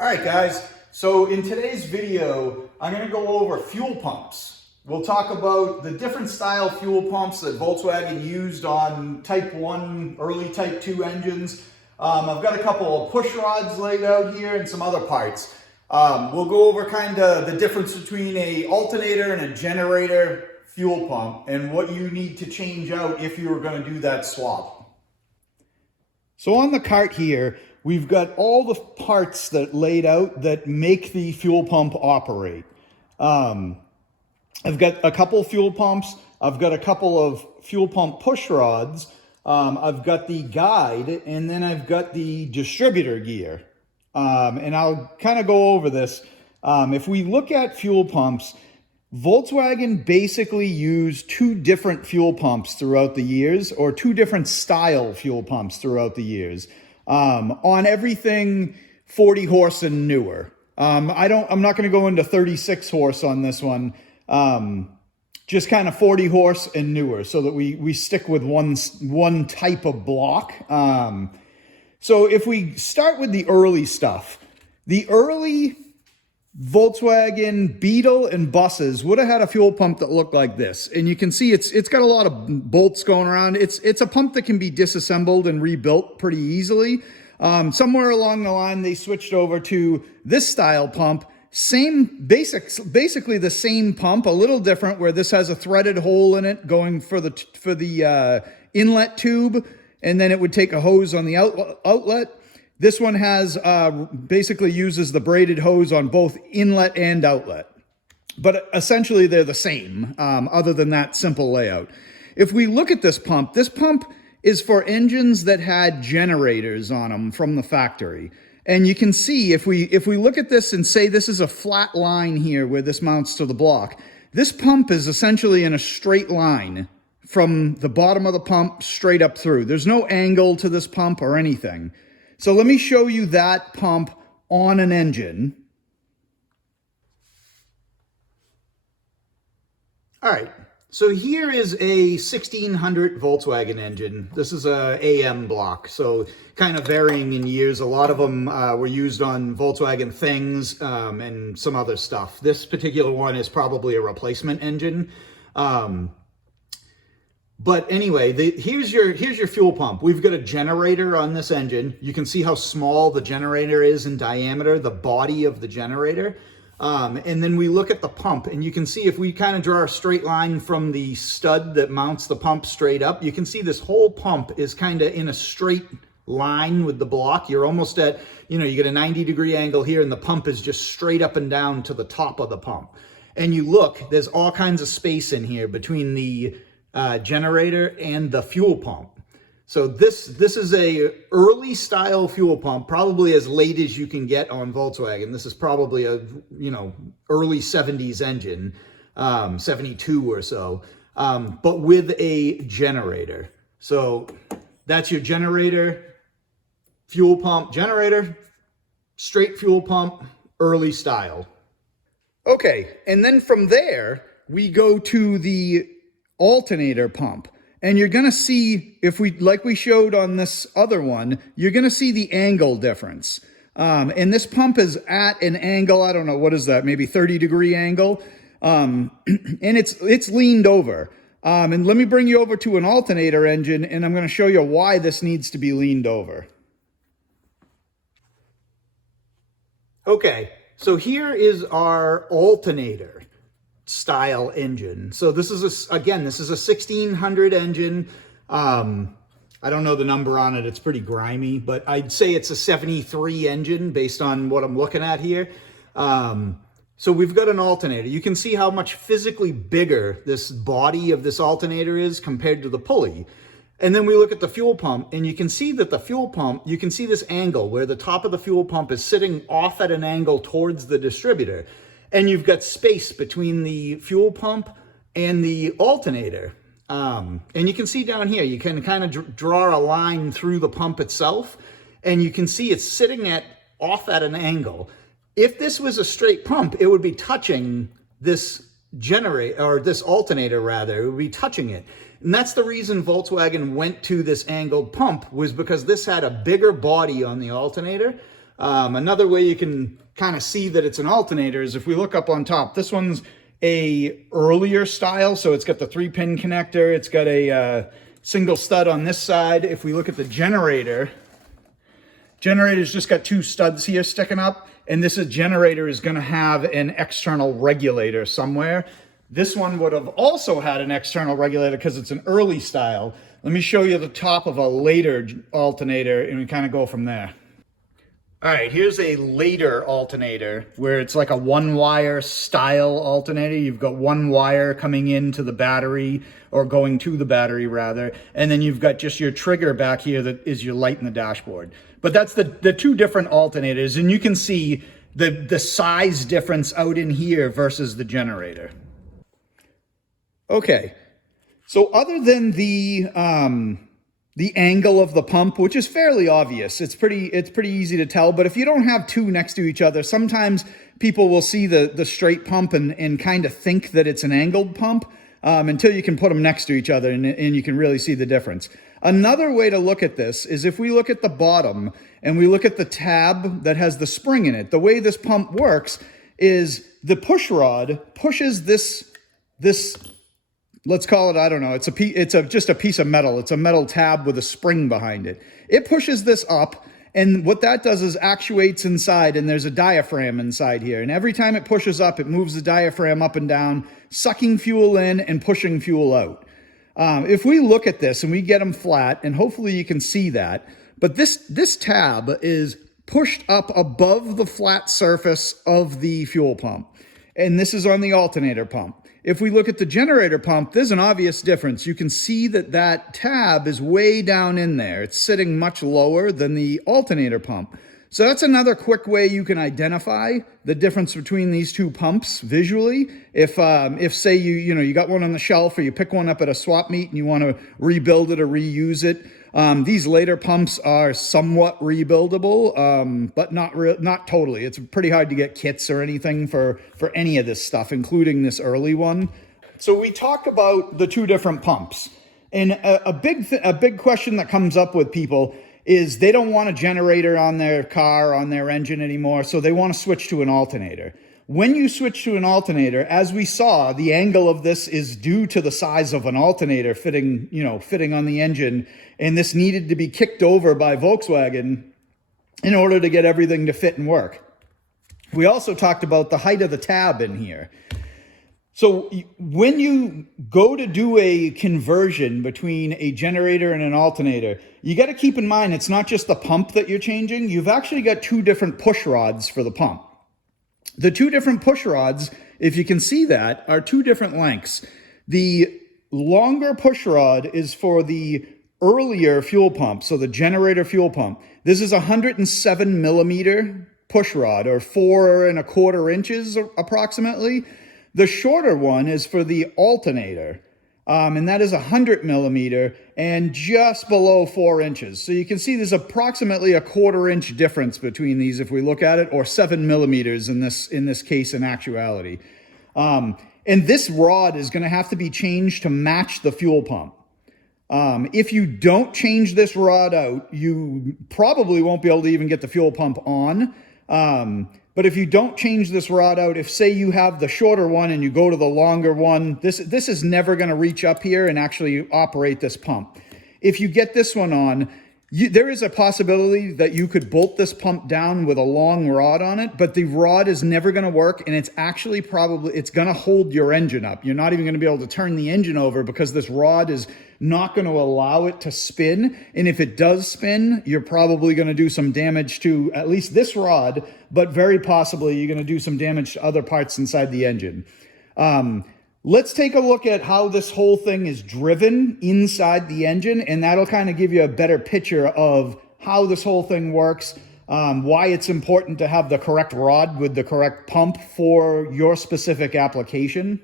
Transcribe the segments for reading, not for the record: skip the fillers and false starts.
All right, guys, so in today's video, I'm going to go over fuel pumps. We'll talk about the different style fuel pumps that Volkswagen used on Type 1, early Type 2 engines. I've got a couple of push rods laid out here and some other parts. We'll go over kind of the difference between a alternator and a generator fuel pump and what you need to change out if you were going to do that swap. So on the cart here, we've got all the parts that laid out that make the fuel pump operate. I've got a couple fuel pumps. I've got a couple of fuel pump push rods. I've got the guide, and then I've got the distributor gear. And I'll kind of go over this. If we look at fuel pumps, Volkswagen basically used two different fuel pumps throughout the years, or two different style fuel pumps throughout the years. On everything 40 horse and newer. I'm not going to go into 36 horse on this one. Just kind of 40 horse and newer, so that we stick with one type of block. So if we start with the early stuff, the early Volkswagen Beetle and buses would have had a fuel pump that looked like this. And you can see it's got a lot of bolts going around. It's a pump that can be disassembled and rebuilt pretty easily. Somewhere along the line, they switched over to this style pump. Basically the same pump, a little different, where this has a threaded hole in it going for the inlet tube, and then it would take a hose on the outlet. This one has basically uses the braided hose on both inlet and outlet. But essentially they're the same, other than that simple layout. If we look at this pump is for engines that had generators on them from the factory. And you can see if we look at this and say this is a flat line here where this mounts to the block, this pump is essentially in a straight line from the bottom of the pump straight up through. There's no angle to this pump or anything. So let me show you that pump on an engine. All right, so here is a 1600 Volkswagen engine. This is a AM block, so kind of varying in years. A lot of them were used on Volkswagen Things and some other stuff. This particular one is probably a replacement engine. But anyway, here's your fuel pump. We've got a generator on this engine. You can see how small the generator is in diameter, the body of the generator. And then we look at the pump, and you can see if we kind of draw a straight line from the stud that mounts the pump straight up, you can see this whole pump is kind of in a straight line with the block. You're almost at, you get a 90-degree angle here, and the pump is just straight up and down to the top of the pump. And you look, there's all kinds of space in here between the generator and the fuel pump. So this is a early style fuel pump, probably as late as you can get on Volkswagen. This is probably a early 70s engine, 72 or so, but with a generator. So that's your generator, fuel pump, generator, straight fuel pump, early style. Okay, and then from there we go to the alternator pump. And you're going to see, like we showed on this other one, you're going to see the angle difference. And this pump is at an angle, I don't know, what is that, maybe 30-degree angle. And it's leaned over. And let me bring you over to an alternator engine, and I'm going to show you why this needs to be leaned over. Okay, so here is our alternator style engine. So this is again, this is a 1600 engine. I don't know the number on it. It's pretty grimy, but I'd say it's a 73 engine based on what I'm looking at here. So we've got an alternator. You can see how much physically bigger this body of this alternator is compared to the pulley. And then we look at the fuel pump, and you can see that the fuel pump, you can see this angle where the top of the fuel pump is sitting off at an angle towards the distributor. And you've got space between the fuel pump and the alternator. And you can see down here, you can kind of draw a line through the pump itself, and you can see it's sitting off at an angle. If this was a straight pump, it would be touching this generator, or this alternator rather, it would be touching it. And that's the reason Volkswagen went to this angled pump, was because this had a bigger body on the alternator. Another way you can kind of see that it's an alternator is if we look up on top. This one's a earlier style, so it's got the 3-pin connector. It's got a single stud on this side. If we look at the generator's just got 2 studs here sticking up, and this generator is going to have an external regulator somewhere. This one would have also had an external regulator because it's an early style. Let me show you the top of a later alternator, and we kind of go from there. All right, here's a later alternator where it's like a 1-wire style alternator. You've got 1 wire coming into the battery, or going to the battery rather, and then you've got just your trigger back here that is your light in the dashboard. But that's the 2 different alternators, and you can see the size difference out in here versus the generator. Okay, so other than the angle of the pump, which is fairly obvious, it's pretty easy to tell, but if you don't have 2 next to each other, sometimes people will see the straight pump and kind of think that it's an angled pump until you can put them next to each other and you can really see the difference. Another way to look at this is if we look at the bottom and we look at the tab that has the spring in it. The way this pump works is the push rod pushes this let's call it, I don't know, it's just a piece of metal. It's a metal tab with a spring behind it. It pushes this up, and what that does is actuates inside, and there's a diaphragm inside here. And every time it pushes up, it moves the diaphragm up and down, sucking fuel in and pushing fuel out. If we look at this and we get them flat, and hopefully you can see that, but this tab is pushed up above the flat surface of the fuel pump. And this is on the alternator pump. If we look at the generator pump, there's an obvious difference. You can see that tab is way down in there. It's sitting much lower than the alternator pump. So that's another quick way you can identify the difference between these 2 pumps visually. If say you got one on the shelf, or you pick one up at a swap meet and you want to rebuild it or reuse it, these later pumps are somewhat rebuildable, but not totally. It's pretty hard to get kits or anything for any of this stuff, including this early one. So we talked about the 2 different pumps, and a big question that comes up with people is they don't want a generator on their car, on their engine anymore, so they want to switch to an alternator. When you switch to an alternator, as we saw, the angle of this is due to the size of an alternator fitting on the engine, and this needed to be kicked over by Volkswagen in order to get everything to fit and work. We also talked about the height of the tab in here. So when you go to do a conversion between a generator and an alternator, you got to keep in mind it's not just the pump that you're changing. You've actually got 2 different push rods for the pump. The 2 different push rods, if you can see that, are 2 different lengths. The longer push rod is for the earlier fuel pump, so the generator fuel pump. This is a 107 millimeter push rod, or 4 1/4 inches approximately. The shorter one is for the alternator, and that is 100 millimeter and just below 4 inches. So you can see there's approximately a 1/4 inch difference between these if we look at it, or 7 millimeters in this case in actuality. And this rod is going to have to be changed to match the fuel pump. If you don't change this rod out, you probably won't be able to even get the fuel pump on. But if you don't change this rod out, if say you have the shorter one and you go to the longer one, this is never going to reach up here and actually operate this pump. If you get this one on, there is a possibility that you could bolt this pump down with a long rod on it, but the rod is never going to work, and it's actually it's going to hold your engine up. You're not even going to be able to turn the engine over because this rod is not going to allow it to spin. And if it does spin, you're probably going to do some damage to at least this rod, but very possibly you're going to do some damage to other parts inside the engine. Let's take a look at how this whole thing is driven inside the engine, and that'll kind of give you a better picture of how this whole thing works, why it's important to have the correct rod with the correct pump for your specific application.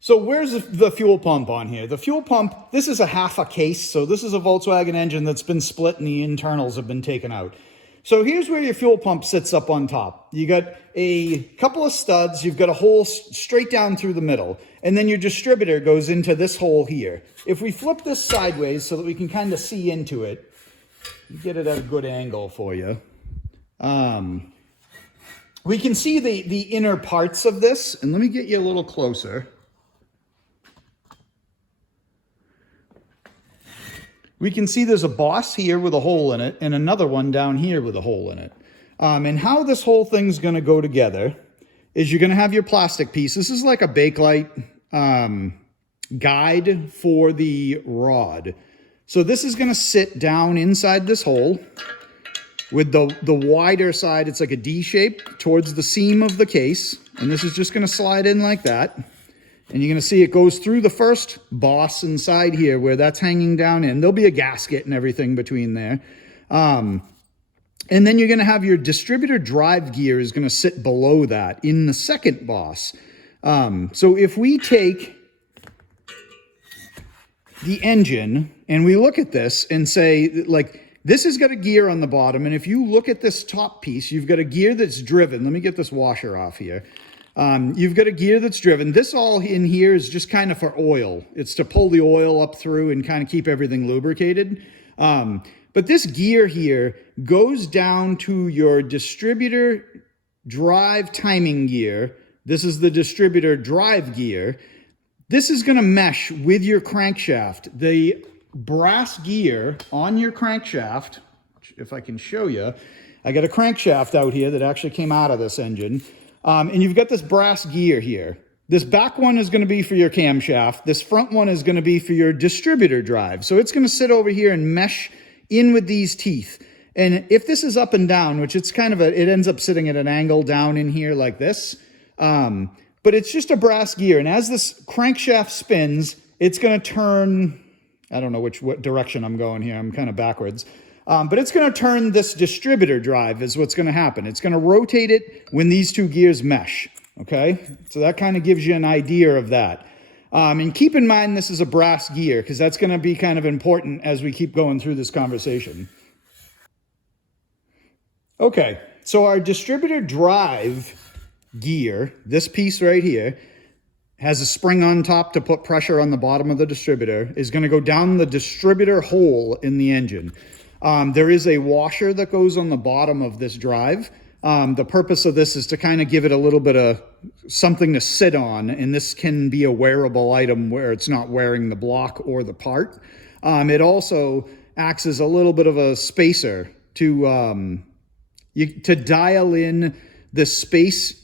So where's the fuel pump on here? The fuel pump, this is a half a case, so this is a Volkswagen engine that's been split and the internals have been taken out. So here's where your fuel pump sits up on top. You got a couple of studs, you've got a hole straight down through the middle, and then your distributor goes into this hole here. If we flip this sideways so that we can kind of see into it, get it at a good angle for you. We can see the inner parts of this, and let me get you a little closer. We can see there's a boss here with a hole in it and another one down here with a hole in it. And how this whole thing's going to go together is you're going to have your plastic piece. This is like a Bakelite guide for the rod. So this is going to sit down inside this hole with the wider side. It's like a D shape towards the seam of the case. And this is just going to slide in like that. And you're going to see it goes through the first boss inside here where that's hanging down in. There'll be a gasket and everything between there. And then you're going to have your distributor drive gear is going to sit below that in the second boss. So if we take the engine and we look at this and say, like, this has got a gear on the bottom. And if you look at this top piece, you've got a gear that's driven. Let me get this washer off here. You've got a gear that's driven. This all in here is just kind of for oil. It's to pull the oil up through and kind of keep everything lubricated. But this gear here goes down to your distributor drive timing gear. This is the distributor drive gear. This is going to mesh with your crankshaft. The brass gear on your crankshaft, if I can show you, I got a crankshaft out here that actually came out of this engine. And you've got this brass gear here. This back one is going to be for your camshaft. This front one is going to be for your distributor drive. So it's going to sit over here and mesh in with these teeth. And if this is up and down, which it's kind of it ends up sitting at an angle down in here like this. But it's just a brass gear. And as this crankshaft spins, it's going to turn, I don't know what direction I'm going here. I'm kind of backwards. But it's going to turn this distributor drive is what's going to happen. It's going to rotate it when these two gears mesh, okay? So that kind of gives you an idea of that. And keep in mind this is a brass gear because that's going to be kind of important as we keep going through this conversation. Okay, so our distributor drive gear, this piece right here, has a spring on top to put pressure on the bottom of the distributor, is going to go down the distributor hole in the engine. There is a washer that goes on the bottom of this drive. The purpose of this is to kind of give it a little bit of something to sit on, and this can be a wearable item where it's not wearing the block or the part. It also acts as a little bit of a spacer to dial in the space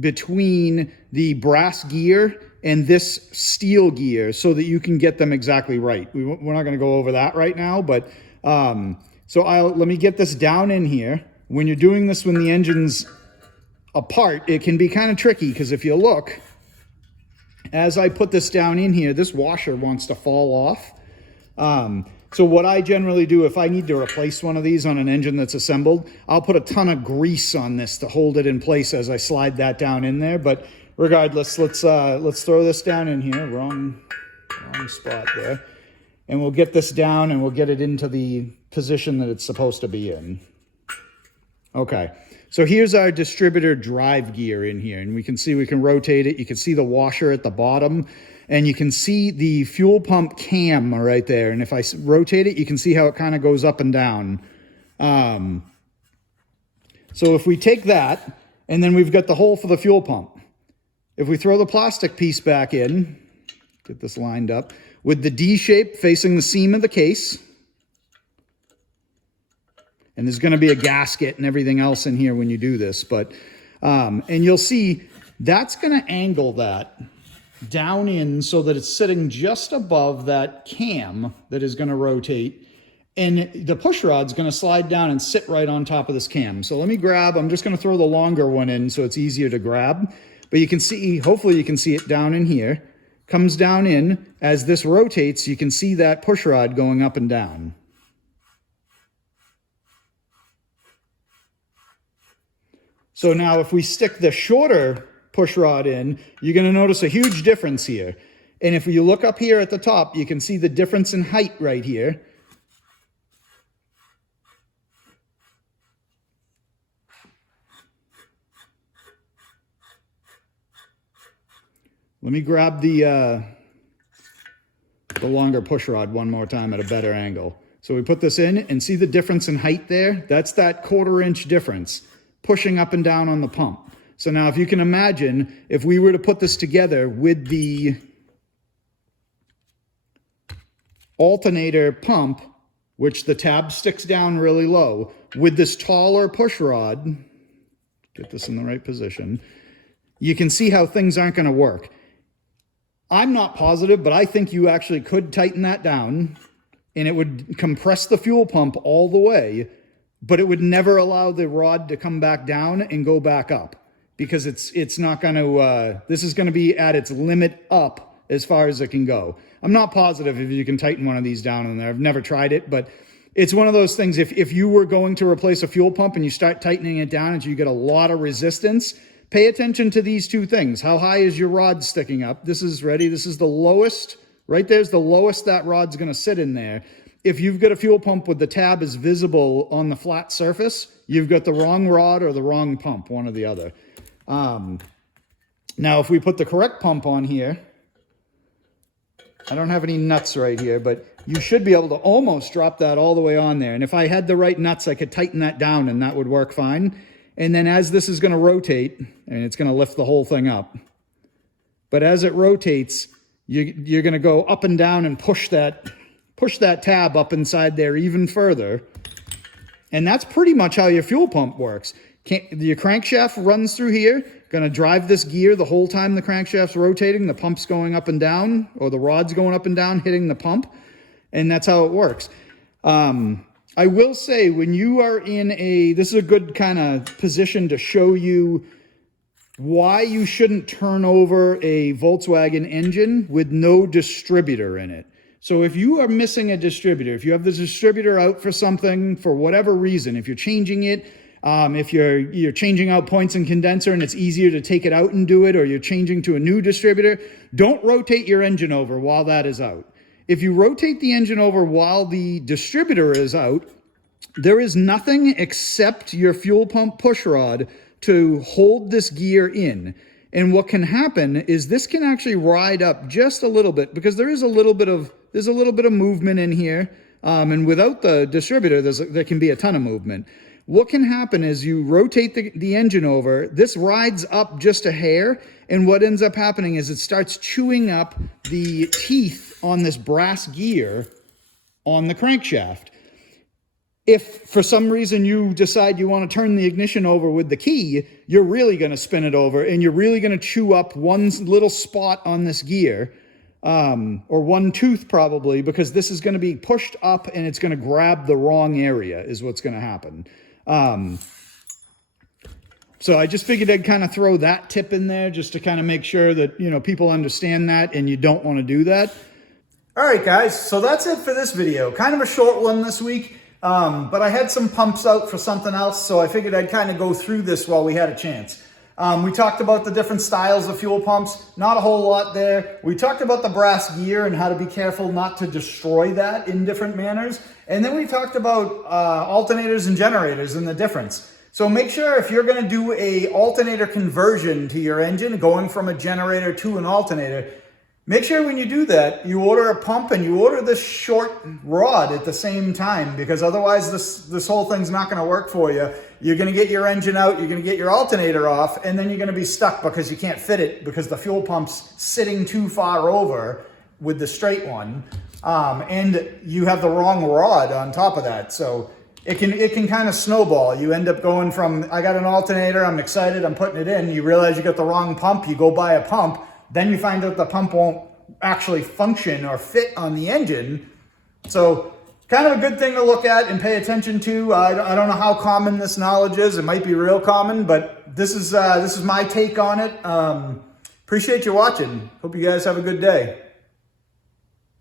between the brass gear and this steel gear so that you can get them exactly right. We're not going to go over that right now, but so let me get this down in here. When you're doing this when the engine's apart, it can be kind of tricky because if you look, as I put this down in here, this washer wants to fall off. So what I generally do if I need to replace one of these on an engine that's assembled, I'll put a ton of grease on this to hold it in place as I slide that down in there. But regardless, let's throw this down in here. Wrong spot there. And we'll get this down and we'll get it into the position that it's supposed to be in. Okay, so here's our distributor drive gear in here. And we can rotate it. You can see the washer at the bottom. And you can see the fuel pump cam right there. And if I rotate it, you can see how it kind of goes up and down. So if we take that, and then we've got the hole for the fuel pump. If we throw the plastic piece back in, get this lined up, with the D shape facing the seam of the case. And there's going to be a gasket and everything else in here when you do this. But and you'll see that's going to angle that down in so that it's sitting just above that cam that is going to rotate. And the push rod's going to slide down and sit right on top of this cam. So let me grab, I'm just going to throw the longer one in so it's easier to grab. But you can see, hopefully you can see it down in here. Comes down in. As this rotates, you can see that push rod going up and down. So now if we stick the shorter push rod in, you're going to notice a huge difference here. And if you look up here at the top, you can see the difference in height right here. Let me grab the longer push rod one more time at a better angle. So we put this in and see the difference in height there? That's that 1/4 inch difference pushing up and down on the pump. So now if you can imagine, if we were to put this together with the alternator pump, which the tab sticks down really low, with this taller push rod, get this in the right position, you can see how things aren't going to work. I'm not positive, but I think you actually could tighten that down and it would compress the fuel pump all the way, but it would never allow the rod to come back down and go back up, because it's not going to, this is going to be at its limit up as far as it can go. I'm not positive if you can tighten one of these down in there. I've never tried it, but it's one of those things, if you were going to replace a fuel pump and you start tightening it down and you get a lot of resistance, pay attention to these two things. How high is your rod sticking up? This is ready. This is the lowest. Right there's the lowest that rod's going to sit in there. If you've got a fuel pump with the tab is visible on the flat surface, you've got the wrong rod or the wrong pump, one or the other. Now, if we put the correct pump on here, I don't have any nuts right here, but you should be able to almost drop that all the way on there. And if I had the right nuts, I could tighten that down and that would work fine. And then as this is going to rotate, and it's going to lift the whole thing up, but as it rotates, you're going to go up and down and push that tab up inside there even further. And that's pretty much how your fuel pump works. Your crankshaft runs through here, going to drive this gear the whole time the crankshaft's rotating, the pump's going up and down, or the rod's going up and down, hitting the pump. And that's how it works. I will say, when you are in this is a good kind of position to show you why you shouldn't turn over a Volkswagen engine with no distributor in it. So if you are missing a distributor, if you have the distributor out for something, for whatever reason, if you're changing it, if you're changing out points and condenser and it's easier to take it out and do it, or you're changing to a new distributor, don't rotate your engine over while that is out. If you rotate the engine over while the distributor is out, there is nothing except your fuel pump push rod to hold this gear in. And what can happen is this can actually ride up just a little bit, because there's a little bit of movement in here. And without the distributor, there can be a ton of movement. What can happen is you rotate the engine over, this rides up just a hair, and what ends up happening is it starts chewing up the teeth on this brass gear on the crankshaft. If for some reason you decide you want to turn the ignition over with the key, you're really going to spin it over, and you're really going to chew up one little spot on this gear, or one tooth probably, because this is going to be pushed up and it's going to grab the wrong area is what's going to happen. So I just figured I'd kind of throw that tip in there just to kind of make sure that, people understand that and you don't want to do that. All right, guys, so that's it for this video. Kind of a short one this week. But I had some pumps out for something else, so I figured I'd kind of go through this while we had a chance. We talked about the different styles of fuel pumps, not a whole lot there. We talked about the brass gear and how to be careful not to destroy that in different manners. And then we talked about alternators and generators and the difference. So make sure if you're going to do a alternator conversion to your engine, going from a generator to an alternator, make sure when you do that, you order a pump and you order this short rod at the same time, because otherwise this whole thing's not going to work for you. You're going to get your engine out, you're going to get your alternator off, and then you're going to be stuck because you can't fit it because the fuel pump's sitting too far over with the straight one, and you have the wrong rod on top of that. So it can kind of snowball. You end up going from, I got an alternator, I'm excited, I'm putting it in, you realize you got the wrong pump, you go buy a pump, then you find out the pump won't actually function or fit on the engine. So kind of a good thing to look at and pay attention to. I don't know how common this knowledge is. It might be real common, but this is my take on it. Appreciate you watching. Hope you guys have a good day.